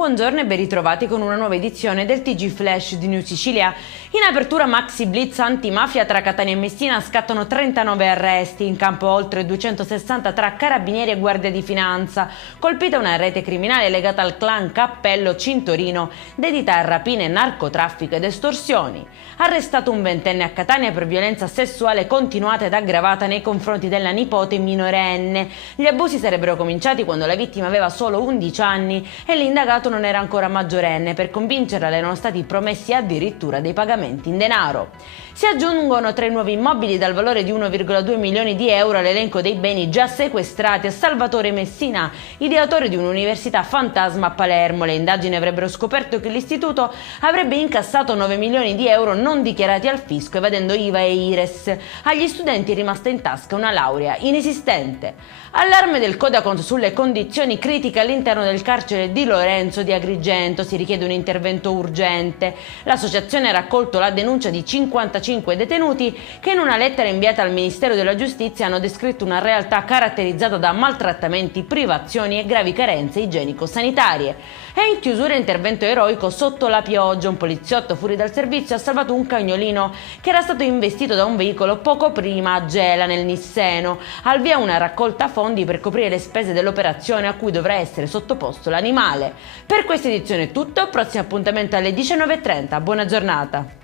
Buongiorno e ben ritrovati con una nuova edizione del TG Flash di New Sicilia. In apertura maxi blitz antimafia tra Catania e Messina, scattano 39 arresti, in campo oltre 260 tra carabinieri e guardia di finanza. Colpita una rete criminale legata al clan Cappello Cintorino, dedita a rapine, narcotraffico ed estorsioni. Arrestato un ventenne a Catania per violenza sessuale continuata ed aggravata nei confronti della nipote minorenne. Gli abusi sarebbero cominciati quando la vittima aveva solo 11 anni e l'indagato non era ancora maggiorenne. Per convincerla le erano stati promessi addirittura dei pagamenti in denaro. Si aggiungono 3 nuovi immobili dal valore di 1,2 milioni di euro all'elenco dei beni già sequestrati a Salvatore Messina, ideatore di un'università fantasma a Palermo. Le indagini avrebbero scoperto che l'istituto avrebbe incassato 9 milioni di euro non dichiarati al fisco, evadendo IVA e IRES. Agli studenti è rimasta in tasca una laurea inesistente. Allarme del Codacons sulle condizioni critiche all'interno del carcere di Lorenzo di Agrigento. Si richiede un intervento urgente. L'associazione ha raccolto la denuncia di 55 detenuti che in una lettera inviata al Ministero della Giustizia hanno descritto una realtà caratterizzata da maltrattamenti, privazioni e gravi carenze igienico-sanitarie. E in chiusura intervento eroico sotto la pioggia. Un poliziotto fuori dal servizio ha salvato un cagnolino che era stato investito da un veicolo poco prima a Gela, nel Nisseno. Al via una raccolta fondi per coprire le spese dell'operazione a cui dovrà essere sottoposto l'animale. Per questa edizione è tutto, prossimo appuntamento alle 19:30. Buona giornata!